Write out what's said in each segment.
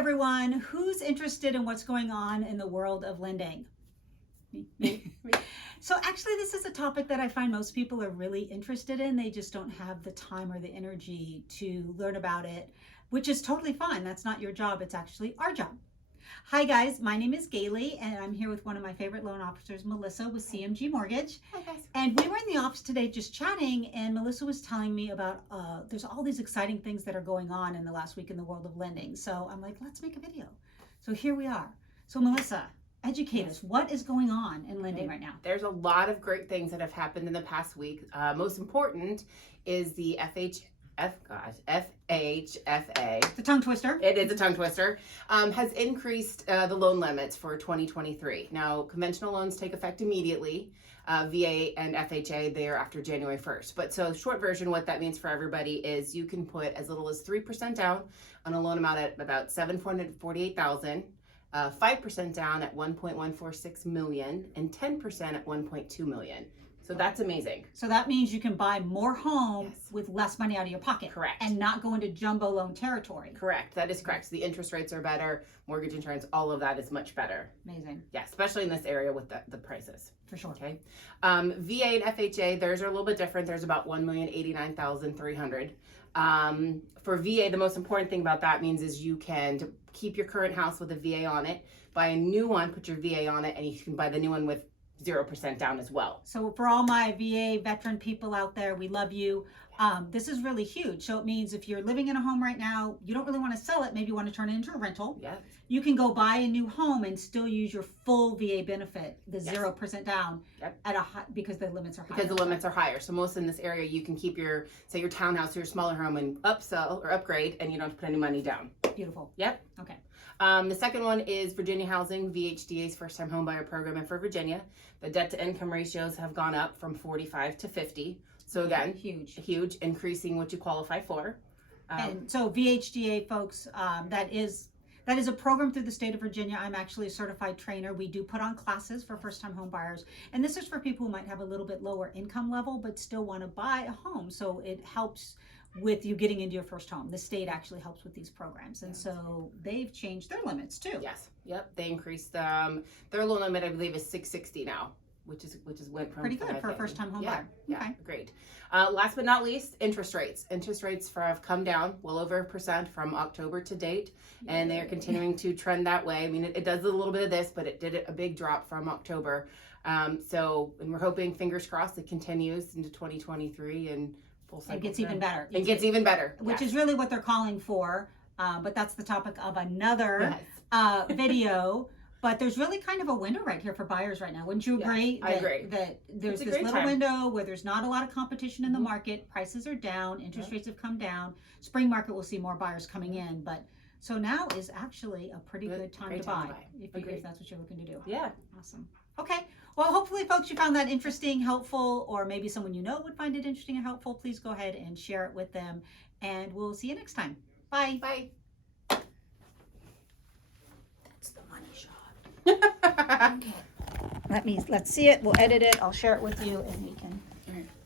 everyone. Who's interested in what's going on in the world of lending? Me. So actually, this is a topic that I find most people are really interested in. They just don't have the time or the energy to learn about it, which is totally fine. That's not your job. It's actually our job. Hi guys, my name is Gailey and I'm here with one of my favorite loan officers, Melissa with CMG Mortgage. Hi guys. And we were in the office today just chatting, and Melissa was telling me about there's all these exciting things that are going on in the last week in the world of lending. So I'm like, let's make a video. So here we are. So Melissa, educate us. What is going on in lending right now? There's a lot of great things that have happened in the past week. Most important is the FHFA. It's a tongue twister. It is a tongue twister. Has increased the loan limits for 2023. Now, conventional loans take effect immediately. VA and FHA, they are after January 1st. But so short version, what that means for everybody is you can put as little as 3% down on a loan amount at about $748,000. 5% down at $1.146 million, and 10% at $1.2 million. So that's amazing. So that means you can buy more homes Yes. with less money out of your pocket. Correct. And not go into jumbo loan territory. Correct. That is correct. So the interest rates are better, mortgage insurance, all of that is much better. Amazing. Yeah, especially in this area with the prices. For sure. Okay. VA and FHA, theirs are a little bit different. There's about $1,089,300. For VA, the most important thing about that means is you can keep your current house with a VA on it, buy a new one, put your VA on it, and you can buy the new one with 0% down as well. So for all my VA veteran people out there, we love you. This is really huge. So it means if you're living in a home right now, you don't really want to sell it, maybe you want to turn it into a rental. Yeah. You can go buy a new home and still use your full VA benefit, the 0% down, at a high, because the limits are higher. Because the limits are higher. So most in this area, you can keep your, say your townhouse or your smaller home and upsell or upgrade, and you don't have to put any money down. Beautiful. Yep. Okay. The second one is Virginia Housing, VHDA's first time home buyer program. And for Virginia, the debt to income ratios have gone up from 45 to 50. So again, huge, increasing what you qualify for. And so VHDA folks, that is a program through the state of Virginia. I'm actually a certified trainer. We do put on classes for first-time home buyers. And this is for people who might have a little bit lower income level, but still want to buy a home. So it helps with you getting into your first home. The state actually helps with these programs. And so they've changed their limits too. Yes. Yep. They increased their loan limit, I believe, is $660 now, which is went from pretty good for a first-time home buyer. Yeah, Okay. Great. Last but not least, interest rates. Interest rates have come down well over 1% from October to date, and they are continuing to trend that way. I mean, it does a little bit of this, but it did a big drop from October. And we're hoping, fingers crossed, it continues into 2023 and full cycle. It gets even better. It gets even better. Which is really what they're calling for. But that's the topic of another video. But there's really kind of a window right here for buyers right now. Wouldn't you agree? I agree. That there's this little time. window where there's not a lot of competition in the market. Prices are down. Interest rates have come down. Spring market will see more buyers coming in. But so now is actually a pretty good time to buy. If that's what you're looking to do. Yeah. Awesome. Okay. Well, hopefully, folks, you found that interesting, helpful, or maybe someone you know would find it interesting and helpful. Please go ahead and share it with them. And we'll see you next time. Bye. Bye. That's the money shot. Okay. Let's see it. We'll edit it. I'll share it with you, and we can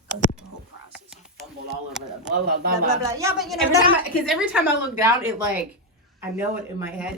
go through the whole process. I fumbled all over the blah, blah, blah, Blah, blah, blah. Yeah, but you know, every time I look down, I know it in my head.